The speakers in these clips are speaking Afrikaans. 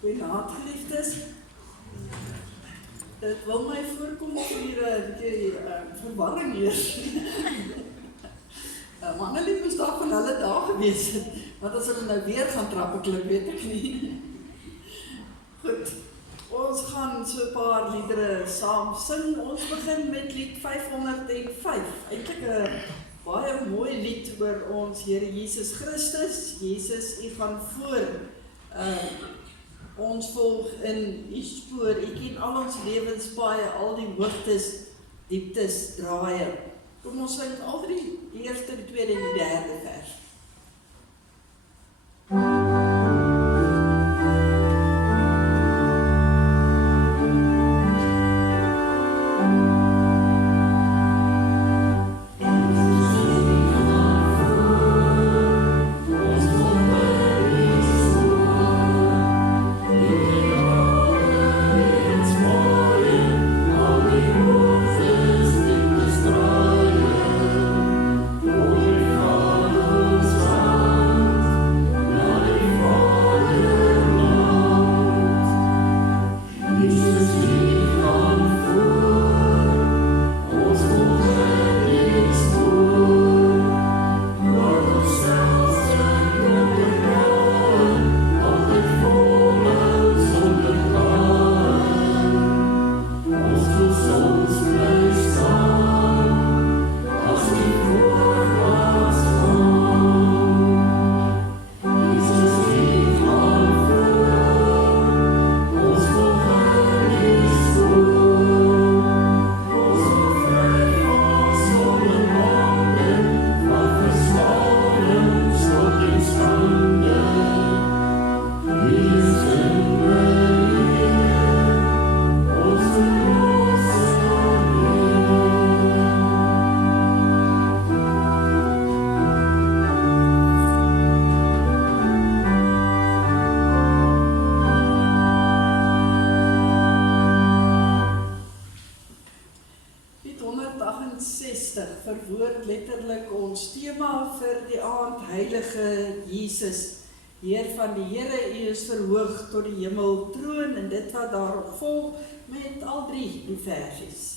Goeienaand, geliefdes. Dit wil my voorkom of hier die verwarring is. Mannelie moes daar van hulle daar gewees het, want as hulle nou weer gaan trappeklip, weet ek nie. Goed, ons gaan so 'n paar liedere saam sing. Ons begin met lied 505. Eintlik 'n baie mooi lied oor ons Here Jesus Christus. Jesus, U gaan voor. Ons volg in U spoor. U ken al ons lewenspaaie, al die hoogtes, dieptes, draaie. Kom ons sing al drie, die eerste, die tweede en die derde vers. Verwoord letterlik ons tema vir die aand, Heilige Jesus, Heer van die Here, U is verhoog tot die hemel troon, en dit wat daarop volg met al drie die versies.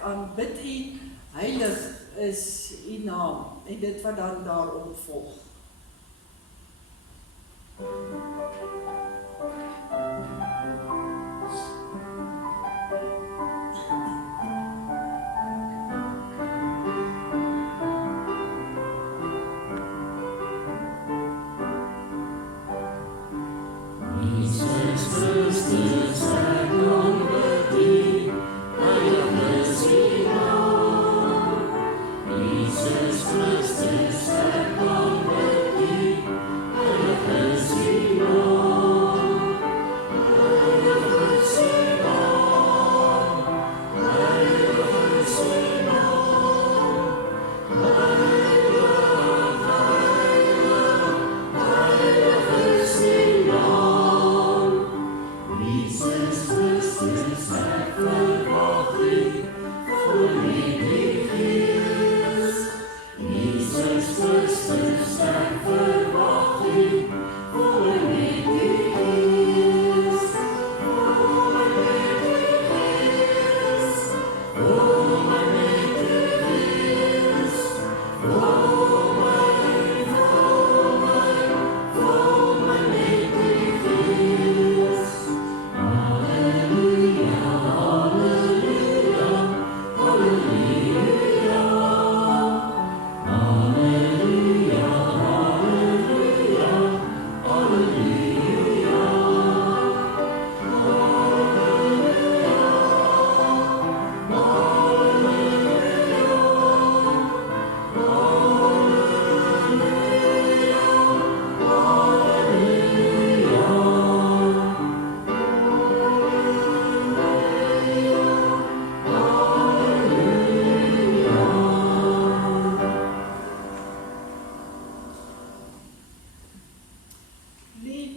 Aanbid U, heilig is U naam, en dit wat dan daarop volg.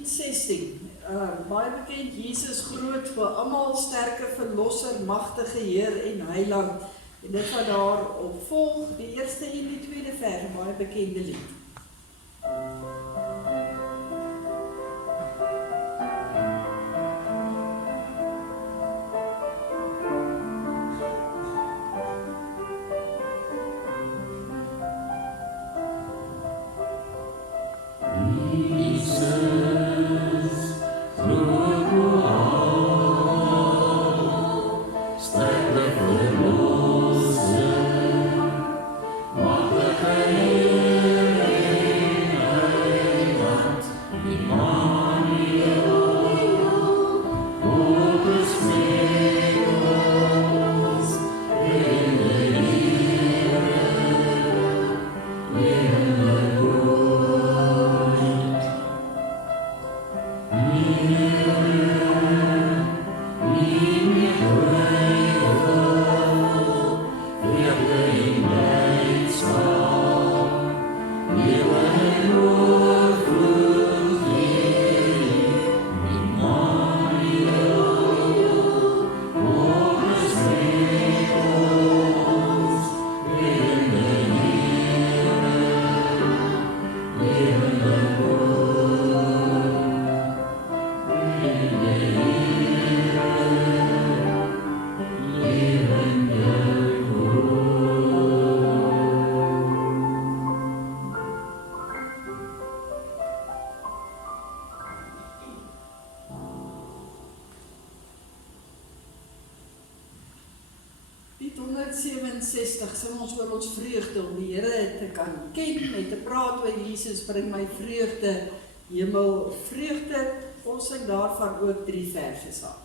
16, baie bekend, Jesus groot, vir almal sterke verlosser, magtige Heer en Heiland. En dit wat daar op volg, die eerste en die tweede vers, baie bekende lied. Lied 167 sing ons oor ons vreugde om die Here te kan ken en te praat oor Jesus bring my vreugde, hemel vreugde. Ons sing daarvan ook 3 verse saam.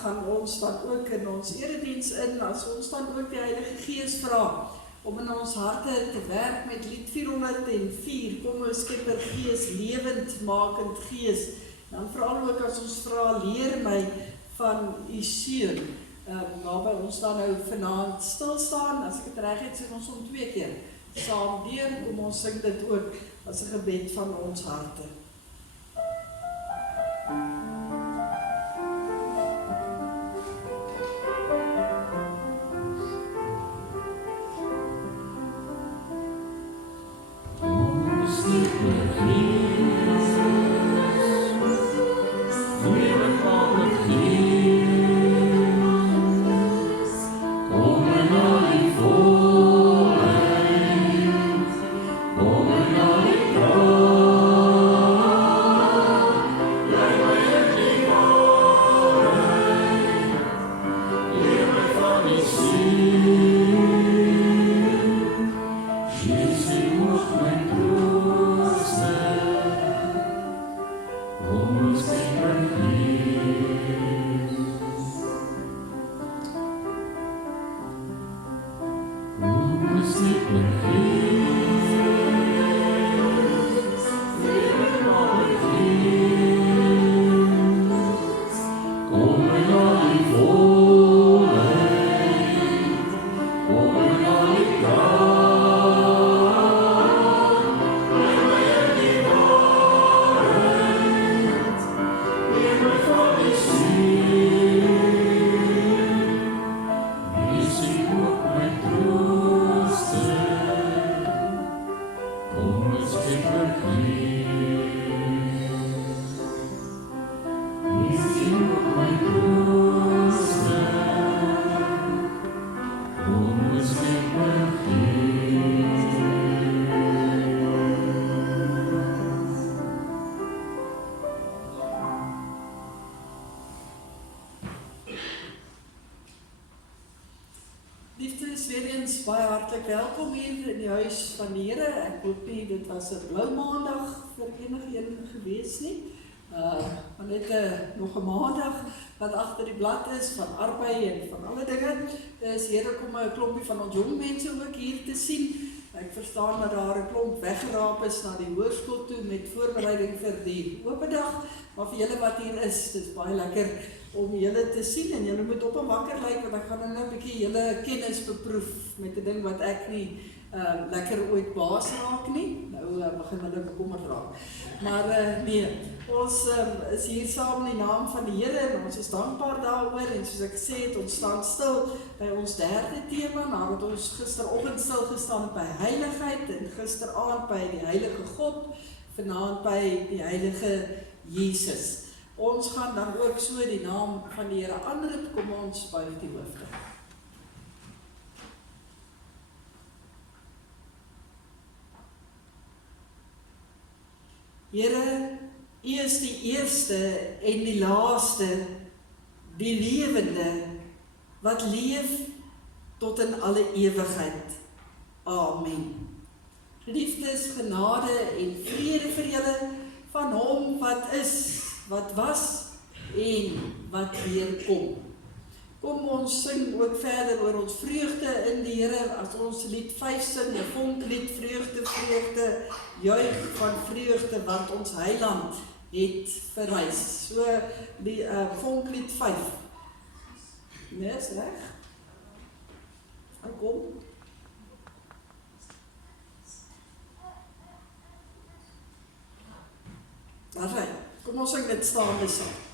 Gaan ons dan ook in ons erediens in, as ons dan ook die Heilige Gees vra om in ons harte te werk met lied 404, kom ons Skepper Gees, lewendmakend Gees, dan vooral ook as ons vra, leer my van u seun, waarby ons dan nou vanaand stilstaan, as ek het reg het, sing ons om 2 keer, saam deur, kom ons sing dit ook, as 'n gebed van ons harte. Sleep with me. weer eens baie hartlik welkom hier in die huis van die Here. Ek hoop nie dit was 'n blou maandag vir enige gewees nie. Maar net nog 'n maandag wat agter die blad is van arbeid en van alle dinge. Dis Here kom 'n klompie van ons jong mense ook hier te sien. Ek verstaan dat daar 'n klomp weggeraap is na die hoërskool toe met voorbereiding vir die opendag. Maar vir julle wat hier is, dit is baie lekker om julle te sien en julle moet op en wakker lyk, want ek gaan nou 'n bietjie julle kennis beproef met 'n ding wat ek nie lekker ooit baas raak nie. Nou begin hulle bekommerd raak. Maar nee, ons is hier saam in die naam van die Here en ons is dankbaar daaroor en soos ek gesê het, ons staan stil by ons derde tema, nadat ons gisteroggend stil gestaan het by heiligheid en gisteraand by die heilige God, vanaand by die heilige Jesus. Ons gaan dan ook so die naam van die Here aanroep, kom ons buig die hoofde. Here, U is die eerste en die laaste, die lewende, wat leef tot in alle ewigheid. Amen. Geliefdes, genade en vrede vir julle van Hom wat is, wat was en wat weer kom. Kom ons sing ook verder oor ons vreugde in die Here, as ons lied 5 sing, 'n vonklied, vreugde, vreugde, juig van vreugde, want ons Heiland het verrys. So die vonklied 5. Nee, is reg? Kom. Daar's hy. Kom ons sing dit staande saam.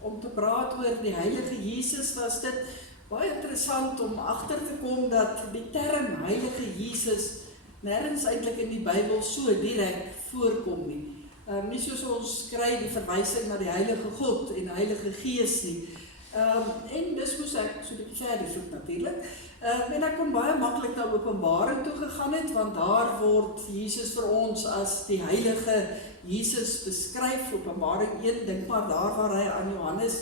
Om te praat oor die heilige Jesus, was dit baie interessant om agter te kom dat die term heilige Jesus nêrens eintlik in die Bybel so direk voorkom nie. Nie soos ons kry die verwysing na die heilige God en heilige Gees nie. En dis moes ek so 'n bietjie verder soek natuurlik. En ek kon baie maklik na Openbaring toe gegaan het, want daar word Jesus vir ons as die heilige Jesus beskryf, Openbaring 1, dink maar daar waar hy aan Johannes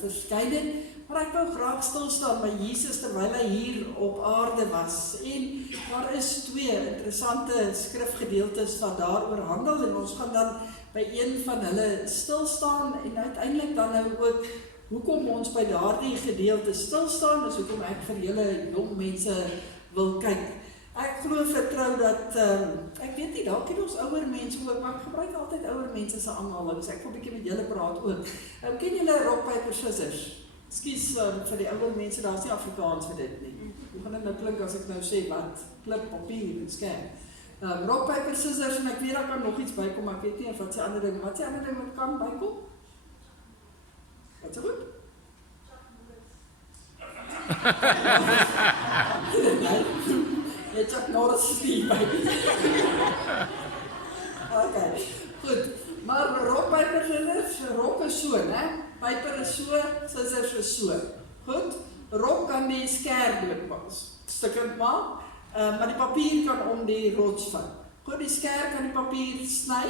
verskyn het. Maar ek wou graag stil staan by Jesus terwyl hy hier op aarde was. En daar is 2 interessante skrifgedeeltes wat daaroor handel en ons gaan dan by een van hulle stil staan en uiteindelik dan nou ook hoekom ons by daardie gedeelte stil staan, is hoekom ek vir julle jong mense wil kyk. Ek glo vertrou dat, ek weet nie, dalk het ons ouer mense ook, maar ek gebruik altyd ouer mense se aanhalings, ek wil 'n bietjie met julle praat ook. Ken julle rock, paper, scissors? Ekskuus vir die ouer mense, daar is nie Afrikaans vir dit nie. Hoe gaan gaan dit nou klink as ek nou sê wat, klip, papier en skerp. Rock, paper, scissors, en ek weet daar kan nog iets bykom, maar ek weet nie of wat die ander ding, wat die ander ding wat kan bykom? Wat so goed? Jy Chuck Norris nie by. Okay, goed. Maar rock, paper, scissors, rock is so, né? Paper is so, scissors is so. Goed? Rock kan die skerp stukkend maak, maar die papier kan om die rots vat. Goed, die skerp kan die papier sny,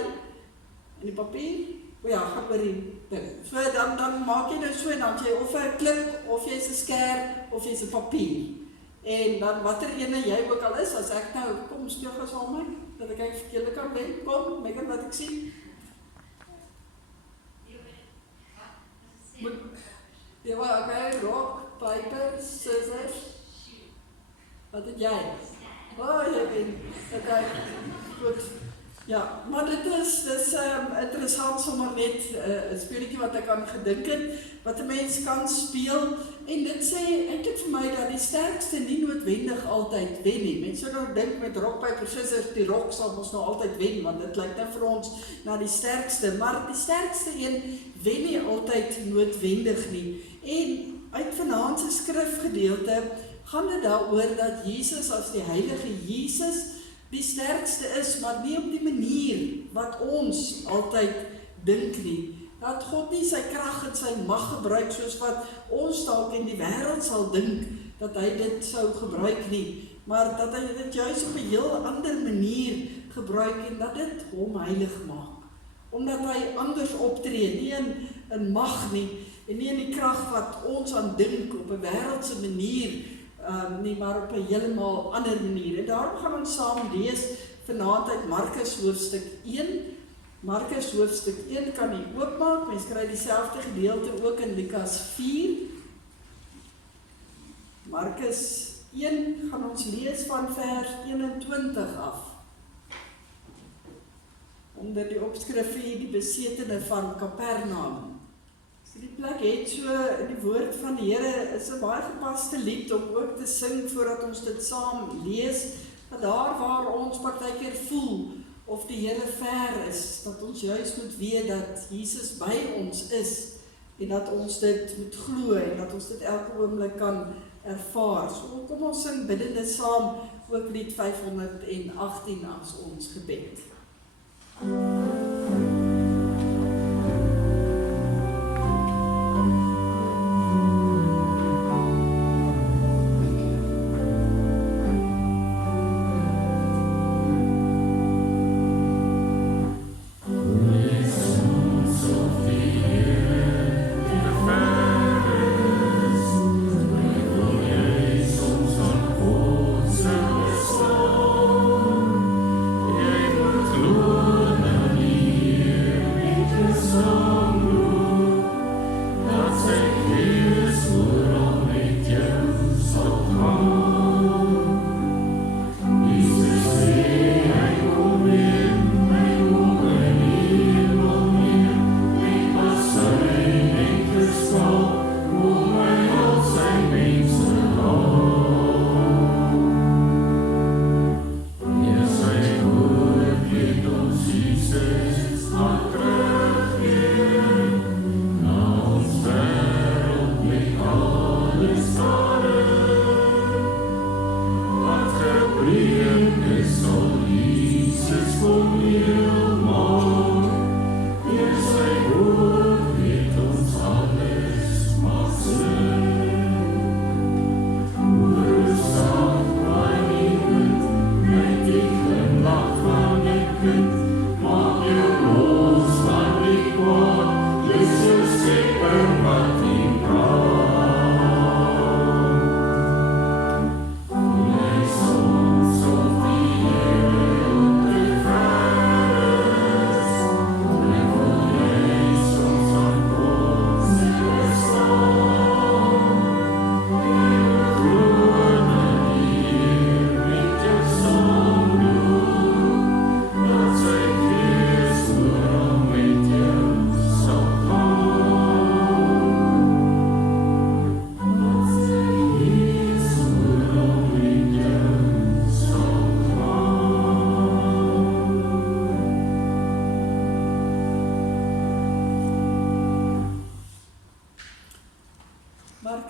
en die papier, gaan oor die ding. So dan maak jy nou so, en dan jy of 'n klip, of jy 'n skerp, of jy 'n papier. En dan watter ene jy ook al is, as ek nou, kom speel gou saam met my, dat ek kyk verkeerde kan wen, kom, mekker wat ek sien. Ja, okay, rock, paper, scissors. Wat het jy? Jy wen. Okay, goed. Ja, maar dit is interessant sommer net 'n speletjie wat ek aan gedink het, wat 'n mens kan speel, en dit sê eintlik vir my dat die sterkste nie noodwendig altyd wen nie. Mense sou nou dink met rock, paper, scissors, die rock sal ons nou altyd wen, want dit lyk net vir ons na die sterkste, maar die sterkste een wen nie altyd noodwendig nie. En uit vanaand se skrifgedeelte gaan dit daaroor dat Jesus as die heilige Jesus die sterkste is, maar nie op die manier wat ons altyd dink nie. Dat God nie sy krag en sy mag gebruik soos wat ons dalk in die wêreld sal dink dat hy dit sou gebruik nie, maar dat hy dit juis op 'n heel ander manier gebruik en dat dit hom heilig maak. Omdat hy anders optree, nie in mag nie, en nie in die krag wat ons aan dink op 'n wêreldse manier, nie, maar op 'n heeltemal ander manier. En daarom gaan ons saam lees vanaand uit Markus hoofstuk 1. Markus hoofstuk 1 kan jy oopmaak, mens kry dieselfde gedeelte ook in Lukas 4. Markus 1 gaan ons lees van vers 21 af. Onder die opskrif hier, die besetene van Kapernaum. So die plek het so, in die woord van die Here is 'n baie gepaste lied om ook te sing voordat ons dit saam lees, dat daar waar ons partykeer voel of die Here ver is, dat ons juis moet weet dat Jesus by ons is, en dat ons dit moet glo, en dat ons dit elke oomblik kan ervaar. So kom ons sing biddende saam, ook lied 518 as ons gebed. Glory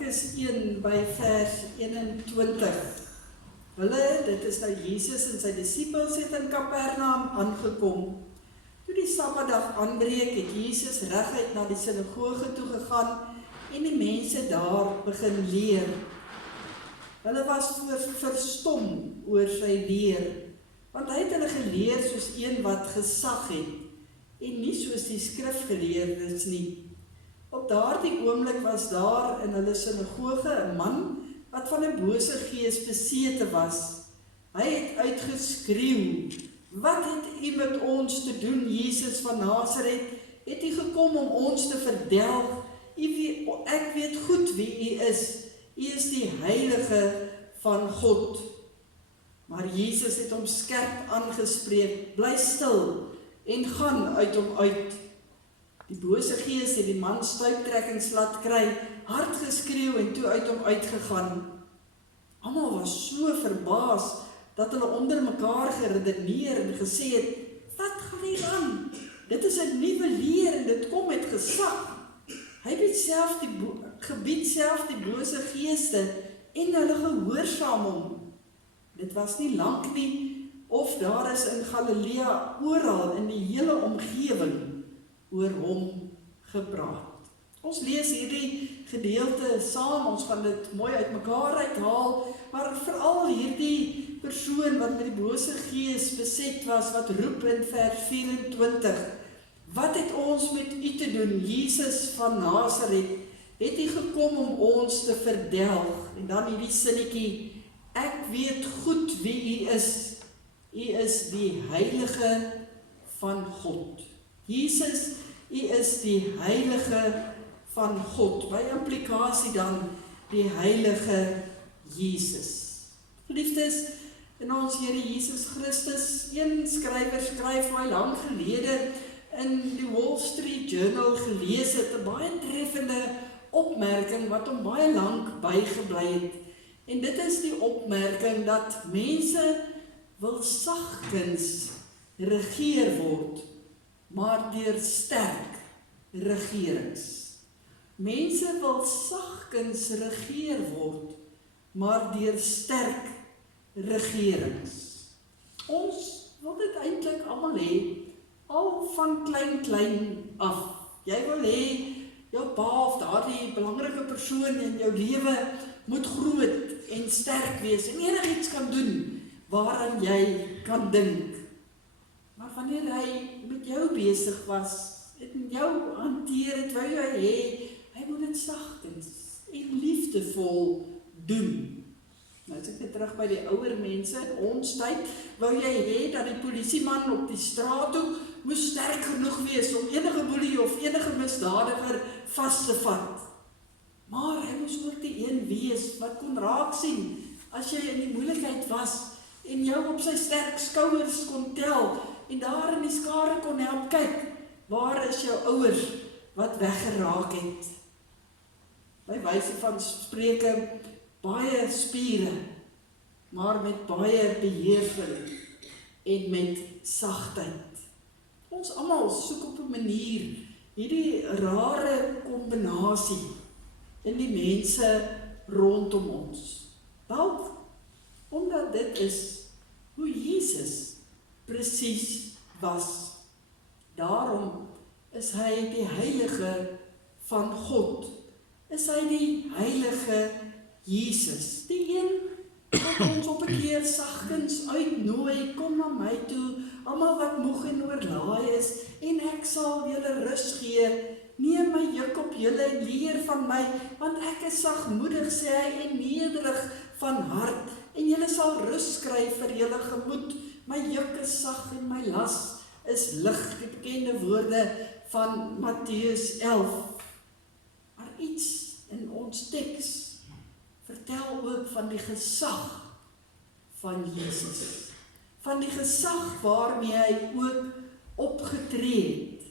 Markus 1 by vers 21. Dit is nou Jesus en sy disippels het in Kapernaum aangekom. Toe die Sabbatdag aanbreek, het Jesus reguit na die sinagoge toe gegaan en die mense daar begin leer. Hulle was verstom oor sy leer, want hy het hulle geleer soos een wat gesag het, en nie soos die skrifgeleerdes nie. Op daardie oomblik was daar in hulle sinagoge 'n man wat van 'n bose gees besete was. Hy het uitgeskreeu: "Wat het u met ons te doen, Jesus van Nasaret? Het u gekom om ons te verdelg? Ek weet goed wie u is. U is die Heilige van God." Maar Jesus het hom skerp aangespreek: "Bly stil en gaan uit hom uit." Die bose gees het die man stuiptrekkings laat kry, hard geskreeu en toe uit hom uitgegaan. Almal was so verbaas dat hulle onder mekaar geredeneer en gesê het: "Wat gaan hier aan? Dit is 'n nuwe leer en dit kom met gesag. Hy gebied self die bose geeste en hulle gehoorsaam hom." Dit was nie lank nie of daar is in Galilea oral in die hele omgewing oor hom gepraat. Ons lees hierdie gedeelte saam, ons gaan dit mooi uitmekaar uithaal, maar veral hierdie persoon wat met die bose gees beset was, wat roep in vers 24, "Wat het ons met u te doen, Jesus van Nasaret? Het u gekom om ons te verdelg?" En dan hierdie sinnetjie: "Ek weet goed wie u is. U is die Heilige van God." Jesus, u is die Heilige van God. By implikasie dan die Heilige Jesus. Geliefdes, in ons Here Jesus Christus, een skrywer skryf my lang gelede in die Wall Street Journal gelees het, 'n baie treffende opmerking wat hom baie lank bygebly het. En dit is die opmerking dat mense wil sagkens regeer word, maar deur sterk regerings. Mense wil sagkens regeer word, maar deur sterk regerings. Ons wil dit eintlik almal hê, al van klein af. Jy wil hê jou pa of daardie belangrike persoon in jou lewe moet groot en sterk wees en enigiets kan doen waaraan jy kan dink. Maar wanneer hy met jou besig was, en jou hanteer het, wou jy hê, hy moet dit sagkens en liefdevol doen. Nou as ek net terug by die ouer mense in ons tyd, wou jy hê dat die polisieman op die straat toe moes sterk genoeg wees om enige boelie of enige misdadiger vas te vat. Maar hy moes ook die een wees wat kon raak sien as jy in die moeilikheid was en jou op sy sterk skouers kon tel en daar in die skare kon help. Kyk, waar is jou ouers wat weggeraak het? By wyse van spreuke, baie spiere, maar met baie beheersing en met sagtheid. Ons almal soek op 'n manier hierdie rare kombinasie in die mense rondom ons. Dalk omdat dit is hoe Jesus presies was. Daarom is hy die Heilige van God. Is hy die Heilige Jesus. Die een wat ons op 'n keer sagkens uitnooi, kom na my toe, almal wat moeg en oorlaai is, en ek sal julle rus gee. Neem my juk op julle en leer van my, want ek is sagmoedig, sê hy, en nederig van hart, en julle sal rus kry vir julle gemoed. My juk is sag en my las is lig, die bekende woorde van Matteus 11. Maar iets in ons teks vertel ook van die gesag van Jesus. Van die gesag waarmee hy ook opgetree het.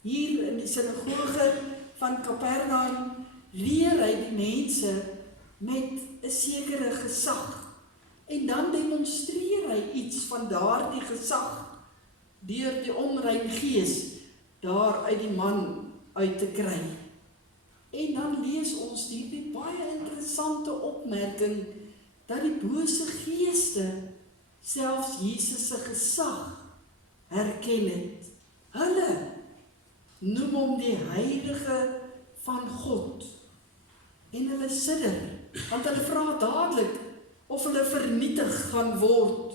Hier in die sinagoge van Kapernaum leer hy die mense met 'n sekere gesag. En dan demonstreer hy iets van daardie gesag deur die onrein gees daar uit die man uit te kry. En dan lees ons hierdie baie interessante opmerking, dat die bose geeste selfs Jesus se gesag herken het. Hulle noem hom die Heilige van God. En hulle sidder, want hulle vra dadelik of hulle vernietig gaan word.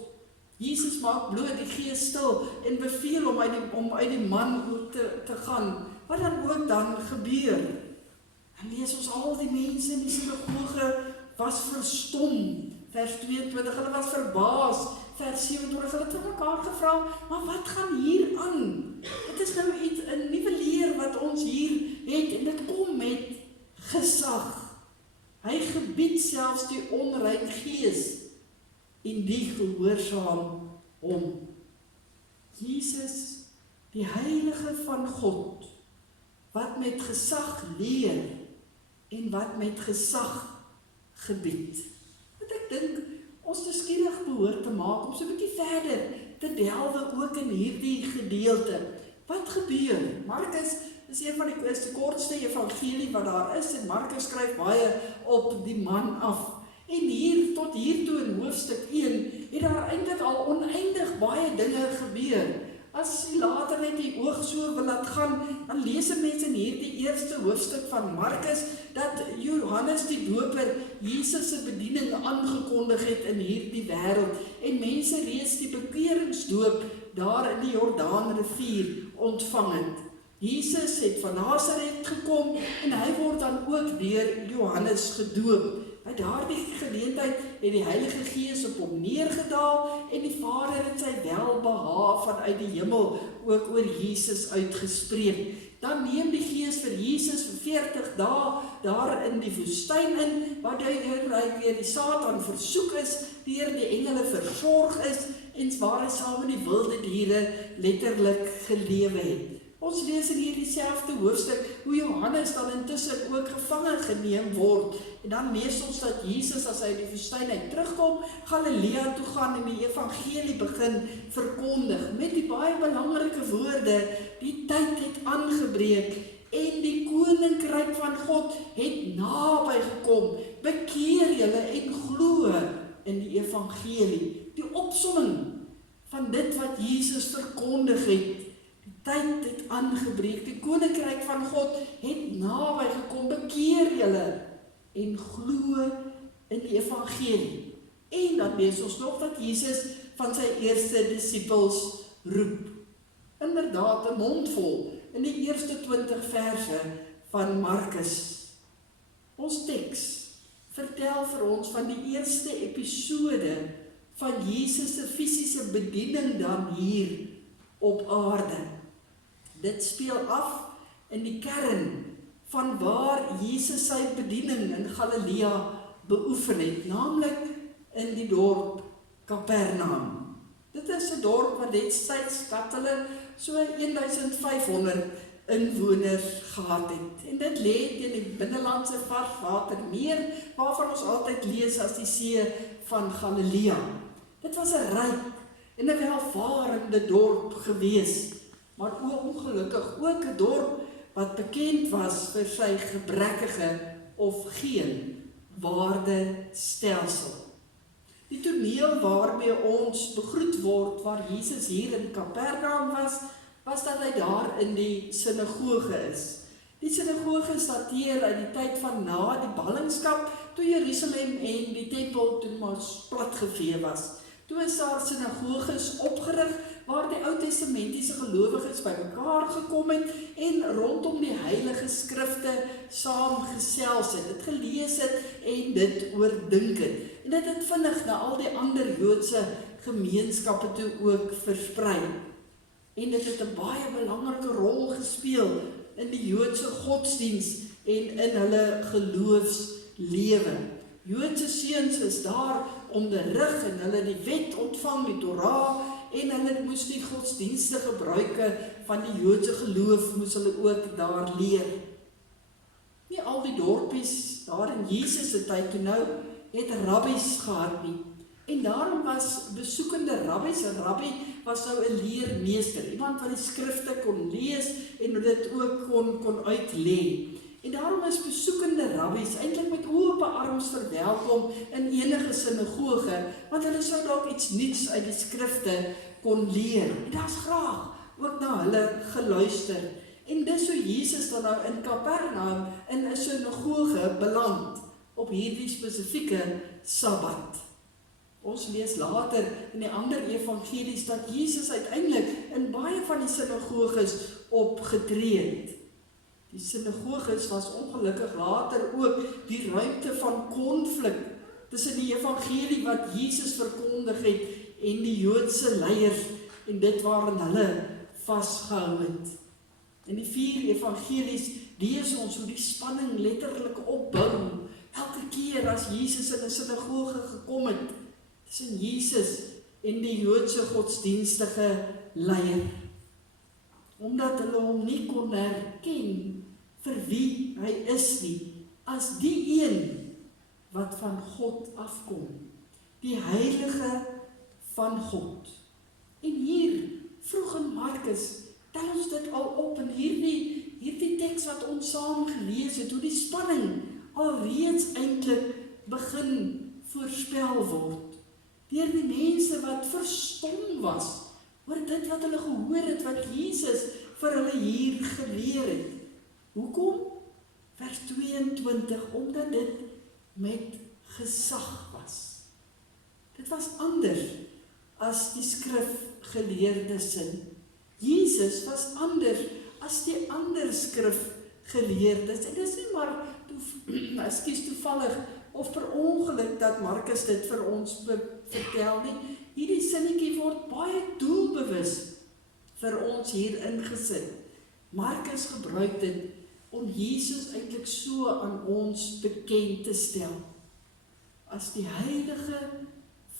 Jesus maak bloot die gees stil en beveel om uit die man te gaan, wat dan ook dan gebeur. En lees ons al die mense in die sinagoge was verstom, vers 22, hulle was verbaas, vers 27, hulle het vir mekaar gevra, maar wat gaan hier aan? Dit is nou iets, 'n nuwe leer wat ons hier het, en dit kom met gesag. Hy gebied selfs die onrein gees, en die gehoorsaam hom. Jesus, die Heilige van God, wat met gesag leer, en wat met gesag gebied. Want ek dink, ons te skieurig behoort te maak, om so 'n bietjie verder te delwe ook in hierdie gedeelte. Wat gebeur? Markus is een van die kortste evangelie wat daar is, en Markus skryf baie op die man af. En hier, tot hiertoe in hoofstuk 1, het daar eintlik al oneindig baie dinge gebeur. As jy later net die oog so wil laat gaan, dan lees mense in hierdie eerste hoofstuk van Markus, dat Johannes die Doper Jesus se bediening aangekondig het in hierdie wêreld, en mense reeds die bekeringsdoop daar in die Jordaanrivier ontvang het. Jesus het van Nasaret gekom, en hy word dan ook deur Johannes gedoop. By daardie geleentheid het die Heilige Gees op hom neergedaal, en die Vader het sy welbehae vanuit die hemel ook oor Jesus uitgespreek. Dan neem die Gees vir Jesus vir 40 dae daar in die woestyn in, waar hy deur die Satan versoek is, deur die engele versorg is, en waar hy saam met die wilde diere letterlik gelewe het. Ons lees in hierdie selfde hoofstuk hoe Johannes dan intussen ook gevangen geneem word. En dan lees ons dat Jesus, as hy in die woestyn uit terugkom, Galilea toe gaan en die evangelie begin verkondig, met die baie belangrike woorde, die tyd het aangebreek, en die koninkryk van God het naby gekom, bekeer julle en glo in die evangelie. Die opsomming van dit wat Jesus verkondig het, die tyd het aangebreek, die koninkryk van God het naby gekom, bekeer julle en glo in die evangelie. En dan lees ons nog dat Jesus van sy eerste disippels roep. Inderdaad, 'n mondvol in die eerste 20 verse van Markus. Ons teks vertel vir ons van die eerste episode van Jesus se fisiese bediening dan hier op aarde. Dit speel af in die kern van waar Jesus sy bediening in Galilea beoefen het, naamlik in die dorp Kapernaum. Dit is 'n dorp wat destyds hulle so 1500 inwoners gehad het. En dit lê teen die binnelandse varswatermeer, waarvan ons altyd lees as die see van Galilea. Dit was 'n ryk en 'n welvarende dorp gewees, maar ongelukkig ook 'n dorp wat bekend was vir sy gebrekkige of geen waardestelsel. Die toneel waarmee ons begroet word, waar Jesus hier in Kapernaum was dat hy daar in die sinagoge is. Die sinagoge dateer uit die tyd van na die ballingskap, toe Jerusalem en die tempel toe maar platgevee was. Toe is daar sinagoges opgerig, waar die Ou Testamentiese gelowiges bymekaar gekom het en rondom die heilige skrifte saamgesels het, dit gelees het en dit oordink het. En dit het vinnig na al die ander Joodse gemeenskappe toe ook versprei. En dit het 'n baie belangrike rol gespeel in die Joodse godsdiens en in hulle geloofslewe. Joodse seuns is daar onderrig en hulle die wet ontvang, die Torah, en hulle moes die godsdienstige gebruike van die Joodse geloof moes hulle ook daar leer. Nie al die dorpies daar in Jesus se tyd toe nou het rabbies gehad nie. En daarom was besoekende rabbies, 'n rabbi was nou 'n leermeester, iemand wat die skrifte kon lees en dit ook kon uitlê. En daarom is besoekende rabbies eintlik met ope arms verwelkom in enige sinagoge, want hulle sou dalk iets nuuts uit die skrifte kon leer. En daar's graag ook na hulle geluister. En dis hoe Jesus dan nou in Kapernaum in 'n sinagoge beland op hierdie spesifieke Sabbat. Ons lees later in die ander evangelies dat Jesus uiteindelik in baie van die sinagoges opgetree het. Die sinagoges was ongelukkig later ook die ruimte van konflik tussen die evangelie wat Jesus verkondig het en die Joodse leiers en dit waarin hulle vasgehou het. In die 4 evangelies lees ons hoe die spanning letterlik opbou. Elke keer as Jesus in 'n sinagoge gekom het, tussen Jesus en die Joodse godsdienstige leier. Omdat hulle hom nie kon herken vir wie hy is nie, as die een wat van God afkom, die heilige van God. En hier, vroeg in Markus, tel ons dit al op in hierdie teks wat ons saam gelees het, hoe die spanning alreeds eintlik begin voorspel word. Deur die mense wat verstom was oor dit wat hulle gehoor het, wat Jesus vir hulle hier geleer het. Hoekom? Vers 22, omdat dit met gesag was. Dit was anders as die skrifgeleerdes sin. Jesus was anders as die ander skrifgeleerdes. En dis nie maar toevallig of per ongeluk dat Markus dit vir ons vertel nie. Hierdie sinnetjie word baie doelbewus vir ons hier ingesit. Markus gebruik dit om Jesus eintlik so aan ons bekend te stel as die heilige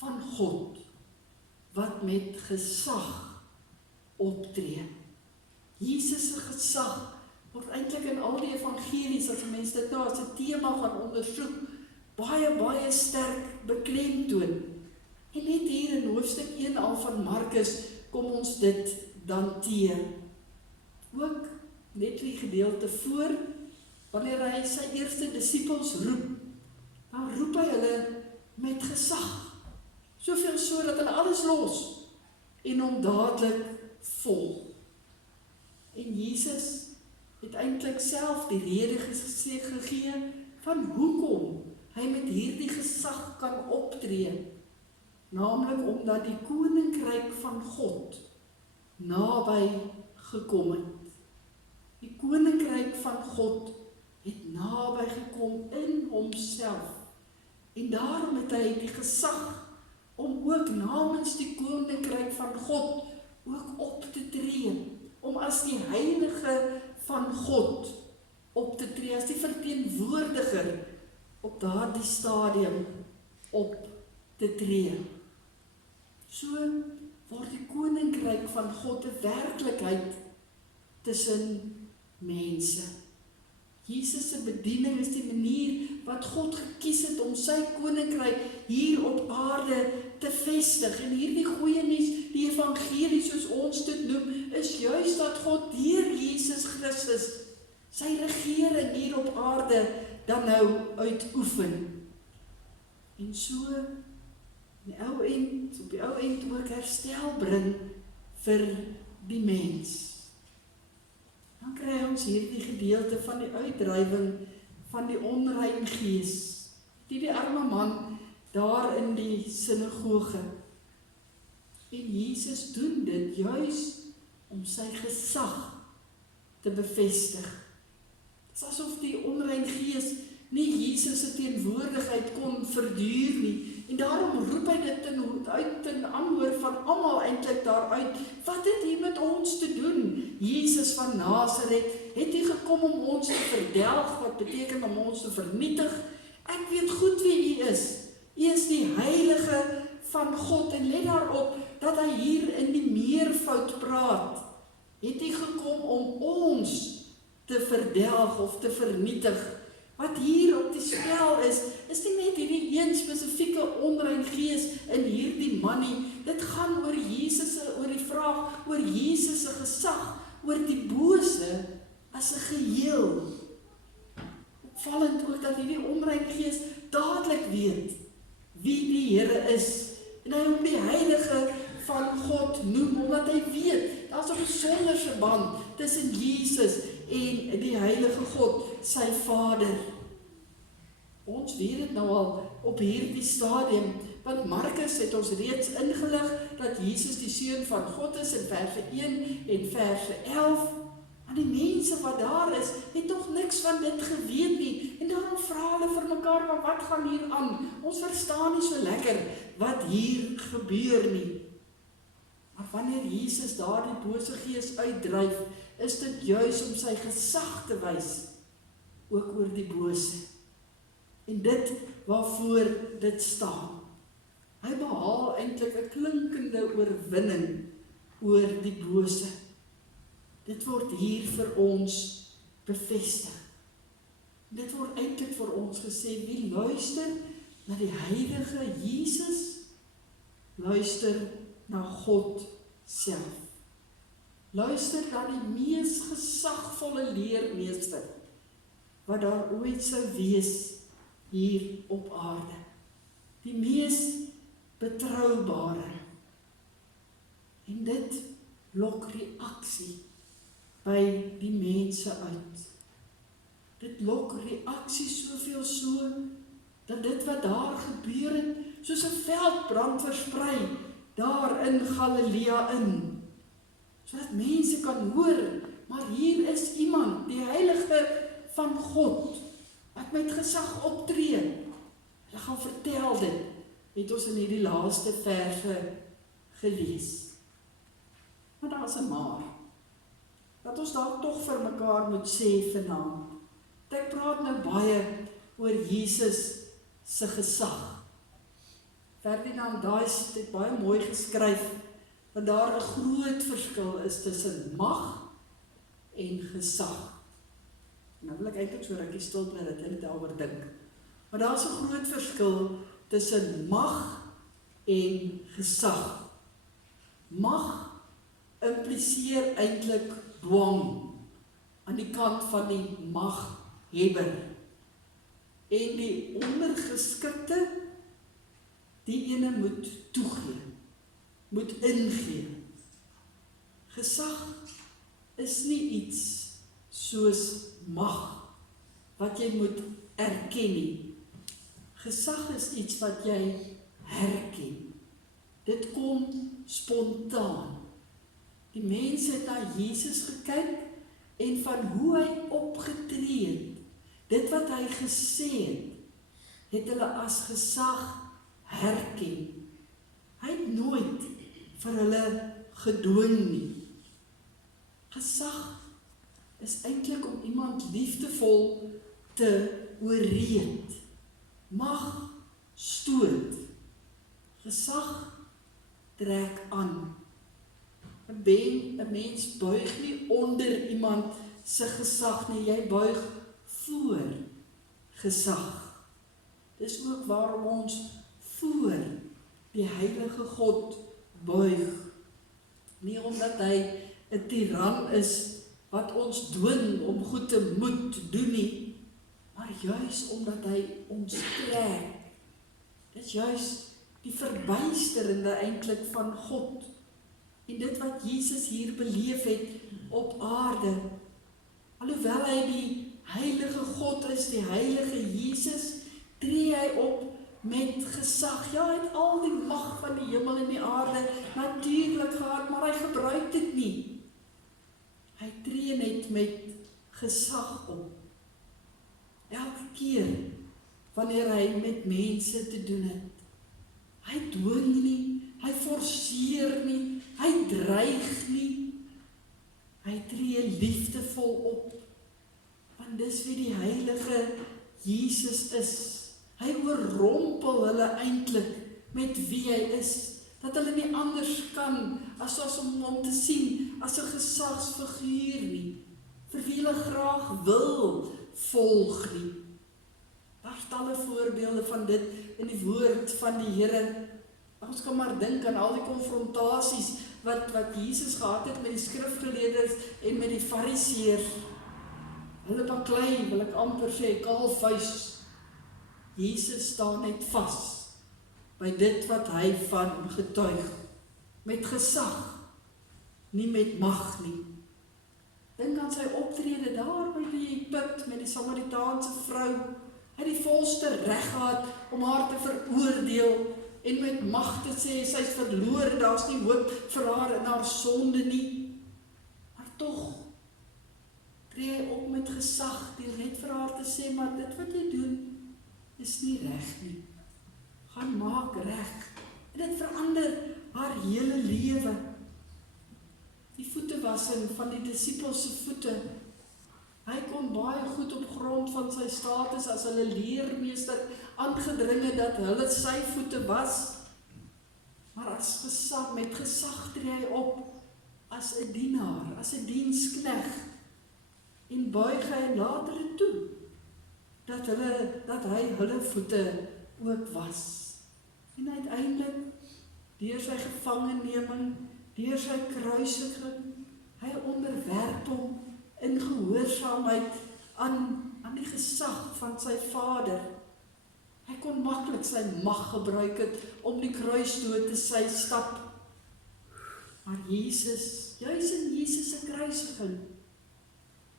van God wat met gesag optree. Jesus se gesag word eintlik in al die evangelies, as mense dit nou as 'n tema gaan ondersoek, baie sterk beklemtoon. En net hier in hoofstuk 1 al van Markus kom ons dit dan teë. Ook net die gedeelte voor, wanneer hy sy eerste disippels roep, dan roep hy hulle met gesag. Soveel so dat hulle alles los en hom dadelik volg. En Jesus het eintlik self die rede gegee van hoekom hy met hierdie gesag kan optree. Naamlik omdat die koninkryk van God naby gekom het. Die koninkryk van God het naby gekom in homself. En daarom het hy die gesag om ook namens die koninkryk van God ook op te tree. Om as die heilige van God op te tree, as die verteenwoordiger op daardie stadium op te tree. So word die koninkryk van God 'n werklikheid tussen mense. Jesus se bediening is die manier wat God gekies het om sy koninkryk hier op aarde te vestig. En hierdie goeie nuus, die evangelie soos ons dit noem, is juis dat God deur Jesus Christus sy regering hier op aarde dan nou uitoefen. En so op die ou end ook herstel bring vir die mens. Dan kry ons hierdie gedeelte van die uitdrywing van die onrein gees, die arme man daar in die sinagoge. En Jesus doen dit juis om sy gesag te bevestig. Dit is asof die onrein gees nie Jesus se teenwoordigheid kon verduur nie. En daarom roep hy dit uit ten aanhoor van almal eintlik daaruit. Wat het hy met ons te doen? Jesus van Nasaret, het hy gekom om ons te verdelg, wat beteken om ons te vernietig? Ek weet goed wie u is. U is die heilige van God en let daarop dat hy hier in die meervoud praat. Het hy gekom om ons te verdelg of te vernietig? Wat hier op die spel is nie net hierdie een spesifieke onrein gees in hierdie man nie. Dit gaan oor Jesus, oor die vraag oor Jesus se gesag, oor die bose as 'n geheel. opvallend ook dat hierdie omreiking Gees dadelik weet wie die Here is. En hy hom die Heilige van God noem, omdat hy weet, daar is 'n besonderse band tussen Jesus en die Heilige God, sy Vader. Ons weet dit nou al op hierdie stadium, want Markus het ons reeds ingelig dat Jesus die Seun van God is in verse 1 en verse 11. En die mense wat daar is, het nog niks van dit geweet nie. En daarom vra hulle vir mekaar, maar wat gaan hier aan? Ons verstaan nie so lekker wat hier gebeur nie. Maar wanneer Jesus daar die bose gees uitdryf, is dit juis om sy gesag te wys, ook oor die bose. En dit waarvoor dit staan. Hy behaal eintlik 'n klinkende oorwinning oor die bose. Dit word hier vir ons bevestig. Dit word eintlik vir ons gesê, wie luister na die heilige Jesus, luister na God self. Luister na die mees gesagvolle leermeester, wat daar ooit sou wees hier op aarde. Die mees betroubare. En dit lok reaksie by die mense uit. Dit lok reaksie soveel so, dat dit wat daar gebeur het, soos 'n veldbrand versprei, daar in Galilea in. Sodat mense kan hoor, maar hier is iemand, die Heilige van God, wat met gesag optree. Hulle gaan vertel dit, het ons in hierdie laaste verse gelees. Maar daar is 'n maar, dat ons daar tog vir mekaar moet sê vanaand. Ek praat nou baie oor Jesus se gesag. Ferdinand Duis het baie mooi geskryf, dat daar 'n groot verskil is tussen mag en gesag. Nou wil ek eintlik so rukkie stil bly dat jy daaroor dink. Maar daar is 'n groot verskil tussen mag en gesag. Mag impliseer eintlik dwang aan die kant van die maghebber. En die ondergeskikte, die ene moet toegee, moet ingee. Gesag is nie iets soos mag, wat jy moet erken nie. Gesag is iets wat jy herken. Dit kom spontaan. Die mense het na Jesus gekyk en van hoe hy opgetree het, dit wat hy gesê het, het hulle as gesag herken. Hy het nooit vir hulle gedwing nie. Gesag is eintlik om iemand liefdevol te oorreed. Mag stoot. Gesag trek aan. 'n mens buig nie onder iemand se gesag nie, jy buig voor gesag. Dis ook waarom ons voor die heilige God buig. Nie omdat hy 'n tiran is wat ons dwing om goed te moet doen nie, maar juis omdat hy ons trek. Dit is juis die verbuisterende eintlik van God. En dit wat Jesus hier beleef het op aarde, alhoewel hy die heilige God is, die heilige Jesus, tree hy op met gesag. Ja, hy het al die mag van die hemel en die aarde natuurlik gehad, maar hy gebruik dit nie. Hy tree net met gesag op. Elke keer wanneer hy met mense te doen het. Hy dwing nie, hy forceer nie, hy dreig nie. Hy tree liefdevol op, want dis wie die heilige Jesus is. Hy oorrompel hulle eintlik met wie hy is, dat hulle nie anders kan as om hom te sien as 'n gesagsfiguur nie, vir wie hulle graag wil volg nie. Daar is talle voorbeelde van dit in die woord van die Here. Ons kan maar dink aan al die konfrontasies wat Jesus gehad het met die skrifgeleerdes en met die fariseërs. Hulle baklei, wil ek amper sê, kaalvuis. Jesus staan net vas by dit wat hy van getuig, met gesag, nie met mag nie. Dink aan sy optrede daar by die put met die Samaritaanse vrou. Hy het die volste reg gehad om haar te veroordeel en met mag te sê, sy is verloor, daar's nie hoop vir haar in haar sonde nie. Maar tog tree hy op met gesag, deur net vir haar te sê, maar dit wat jy doen, is nie reg nie. Gaan maak reg. En dit verander haar hele lewe. Die voetewassing van die disippels se voete. Hy kon baie goed op grond van sy status as hulle leermeester aangedring het dat hulle sy voete was. Maar met gesag tree hy op as 'n dienaar, as 'n diensknegt en buig hy later toe dat hy hulle voete ook was. En uiteindelik, deur sy gevangeneming, deur sy kruisiging, hy onderwerp hom in gehoorsaamheid aan die gesag van sy Vader. Hy kon maklik sy mag gebruik het om die kruisdood te sy stap. Maar Jesus, juis in Jesus se kruisiging,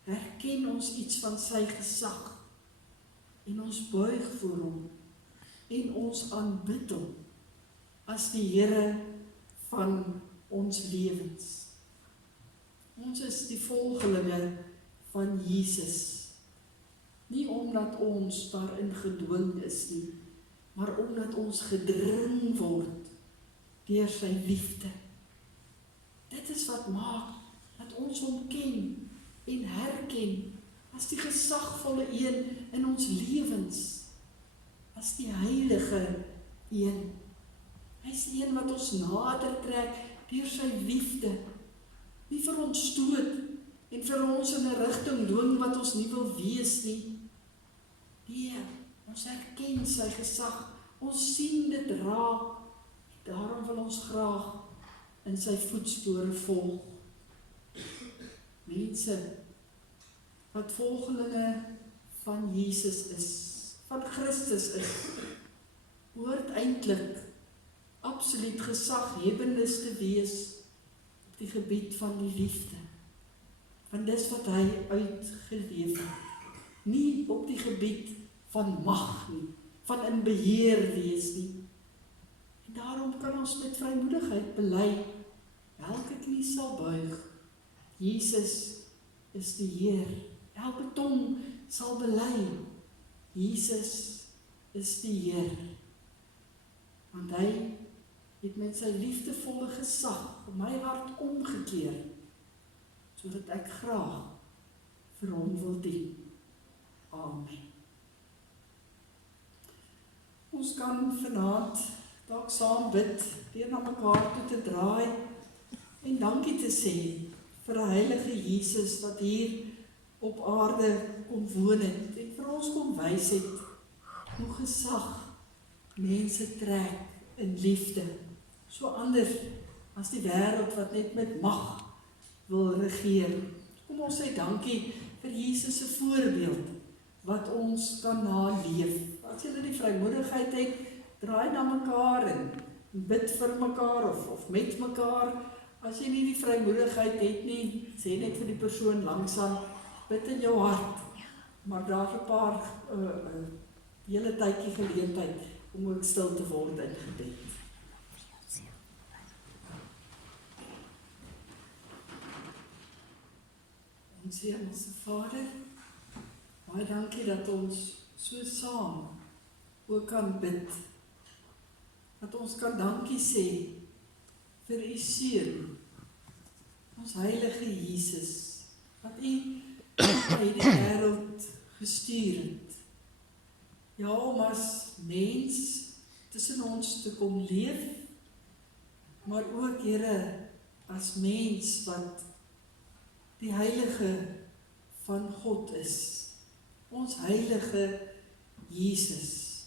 herken ons iets van sy gesag en ons buig voor hom en ons aanbid hom as die Here van ons lewens. Ons is die volgelinge van Jesus, nie omdat ons daarin gedwing is nie, maar omdat ons gedring word deur sy liefde. Dit is wat maak dat ons hom ken en herken as die gesagvolle een in ons lewens, as die heilige een. Hy is die een wat ons nader trek deur sy liefde, nie vir ons stoot en vir ons in 'n rigting dwing wat ons nie wil wees nie. Nee, ons herken sy gesag, ons sien dit raak, daarom wil ons graag in sy voetspore volg. Mense wat volgelinge van Jesus is, van Christus is, hoort eintlik absoluut gesaghebbendes te wees op die gebied van die liefde. Want dis wat hy uitgeleef het. Nie op die gebied van mag nie, van in beheer wees nie. En daarom kan ons met vrymoedigheid bely, elke knie sal buig, Jesus is die Heer. Elke tong sal bely, Jesus is die Heer. Want hy het met sy liefdevolle gesag my hart omgekeer, sodat ek graag vir hom wil dien. Amen. Ons kan vanaand dalk saam bid, deur na mekaar toe te draai en dankie te sê vir 'n heilige Jesus wat hier op aarde kom woon het en vir ons kom wys het hoe gesag mense trek in liefde. So anders as die wêreld wat net met mag wil regeer. Kom ons sê dankie vir Jesus se voorbeeld wat ons kan naleef. As julle die vrymoedigheid het, draai na mekaar en bid vir mekaar of met mekaar. As jy nie die vrymoedigheid het nie, sê net vir die persoon langsaan, bid in jou hart. Maar daar's 'n paar hele tydjie geleentheid om ook stil te word in gebed. Ons Hemelse Vader, baie dankie dat ons so saam ook kan bid. Dat ons kan dankie sê vir u seun, ons heilige Jesus, wat u uit die wêreld gestuur het. Ja, om as mens tussen ons te kom leef, maar ook, Here, as mens wat die heilige van God is, ons heilige Jesus.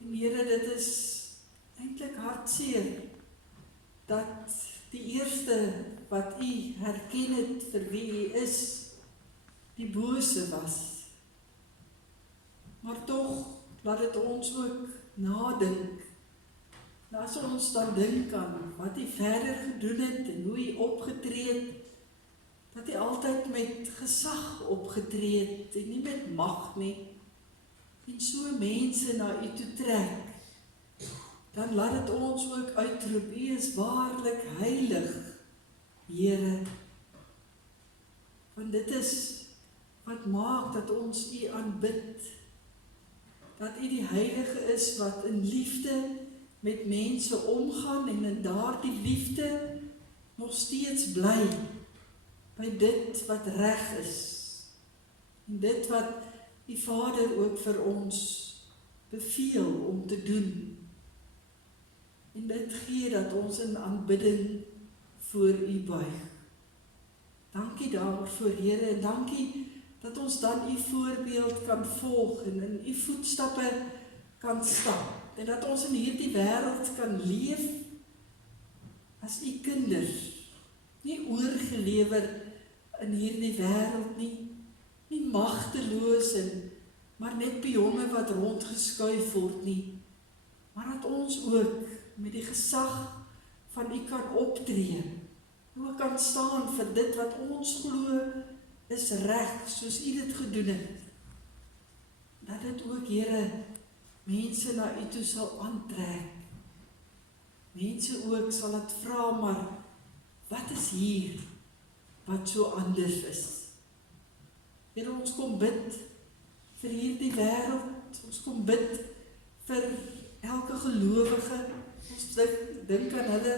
En Here, dit is eintlik hartseer dat die eerste wat u herken het vir wie u is, die bose was. Maar tog, laat dit ons ook nadink. En as ons dan dink aan wat hy verder gedoen het en hoe hy opgetree het, dat hy altyd met gesag opgetree het en nie met mag nie, en so mense na u toe trek, dan laat dit ons ook uitroep, u is waarlik heilig, Here. Want dit is wat maak dat ons u aanbid, dat u die heilige is wat in liefde met mense omgaan en in daardie liefde nog steeds bly by dit wat reg is en dit wat die Vader ook vir ons beveel om te doen. En dit gee dat ons in aanbidding voor u buig. Dankie daarvoor, Here, en dankie dat ons dan u voorbeeld kan volg en in u voetstappe kan stap. En dat ons in hierdie wêreld kan leef as u kinders, nie oorgelewer in hierdie wêreld nie, nie magteloos en maar net pionne wat rondgeskuif word nie, maar dat ons ook met die gesag van u kan optree, ook kan staan vir dit wat ons glo is reg, soos u dit gedoen het. Dat dit ook, Here, mense na u toe sal aantrek. Mense ook sal het vra, maar wat is hier wat so anders is? Here, ons kom bid vir hierdie wêreld, ons kom bid vir elke gelowige, ons dink aan hulle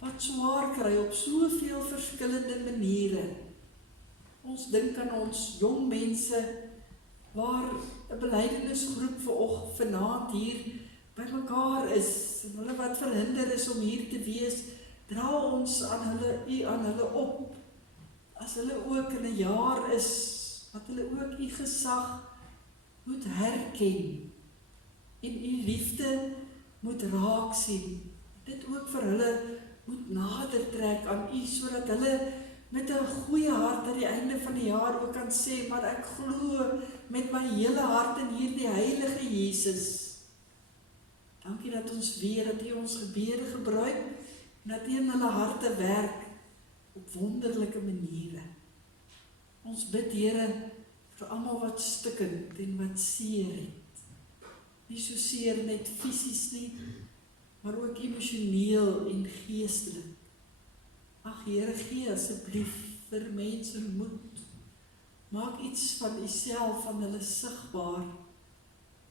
wat swaar kry op soveel verskillende maniere. Ons dink aan ons jong mense, waar 'n belydenisgroep vanaand hier by mekaar is, en hulle wat verhinder is om hier te wees, dra ons aan hulle op, as hulle ook in 'n jaar is, dat hulle ook u gesag moet herken, en u liefde moet raak sien, dit ook vir hulle moet nader trek aan u, sodat hulle met 'n goeie hart aan die einde van die jaar ook kan sê, maar ek glo met my hele hart in hierdie heilige Jesus. Dankie dat ons weet dat u ons gebede gebruik, en dat u in hulle harte werk op wonderlike maniere. Ons bid, Here, vir almal wat stikkend en wat seer het. Nie so seer net fisies nie, maar ook emosioneel en geestelik. Ag Here, gee asseblief vir mense moed. Maak iets van u self van hulle sigbaar,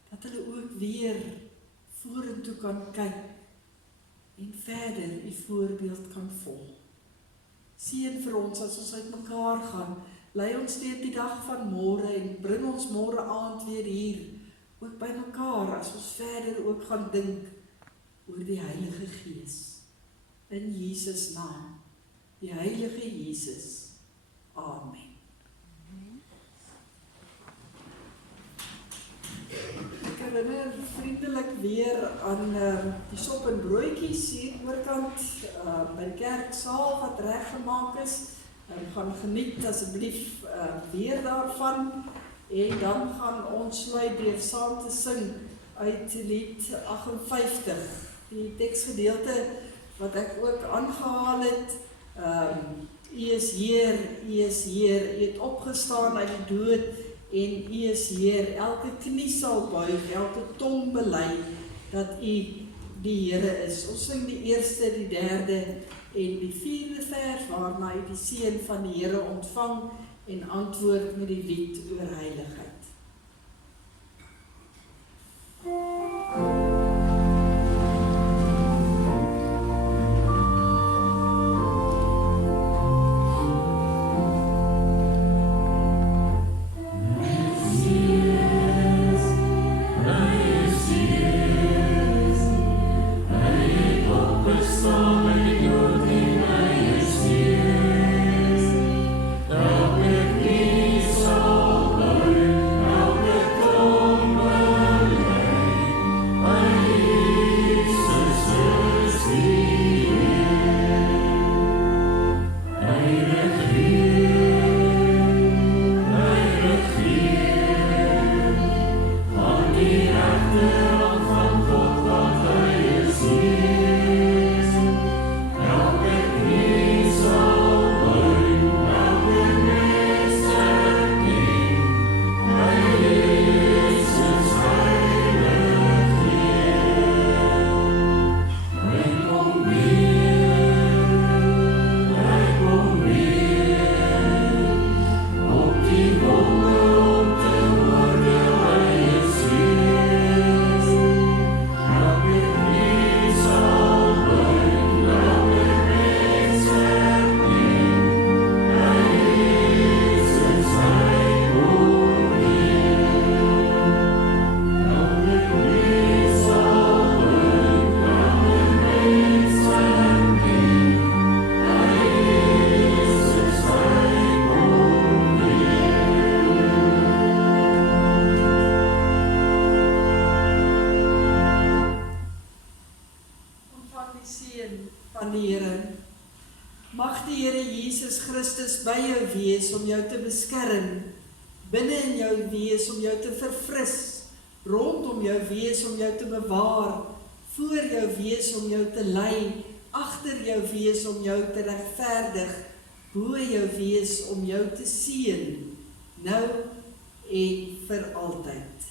dat hulle ook weer vorentoe kan kyk en verder u voorbeeld kan volg. Seën vir ons as ons uitmekaar gaan. Lei ons deur die dag van môre en bring ons môre aand weer hier, ook by mekaar, as ons verder ook gaan dink oor die Heilige Gees. In Jesus naam, die Heilige Jesus. Amen. Ek herinner vriendelik weer aan die sop en broodjies hier oorkant by die kerksaal wat reggemaak is. Gaan geniet asseblief weer daarvan, en dan gaan ons sluit deur saam te sing uit lied 58, die teksgedeelte wat ek ook aangehaal het. U is Heer, U is Heer, U het opgestaan uit die dood, en U is Heer. Elke knie sal buig, elke tong bely dat U die Here is. Ons sing die eerste, die derde en die vierde vers, waarna U die seën van die Here ontvang en antwoord met die lied oor heiligheid. Elke knie sal buig. aan die Here. Mag die Here Jesus Christus by jou wees om jou te beskerm, binne in jou wees om jou te verfris, rondom jou wees om jou te bewaar, voor jou wees om jou te lei, agter jou wees om jou te regverdig, bo jou wees om jou te seën, nou en vir altyd.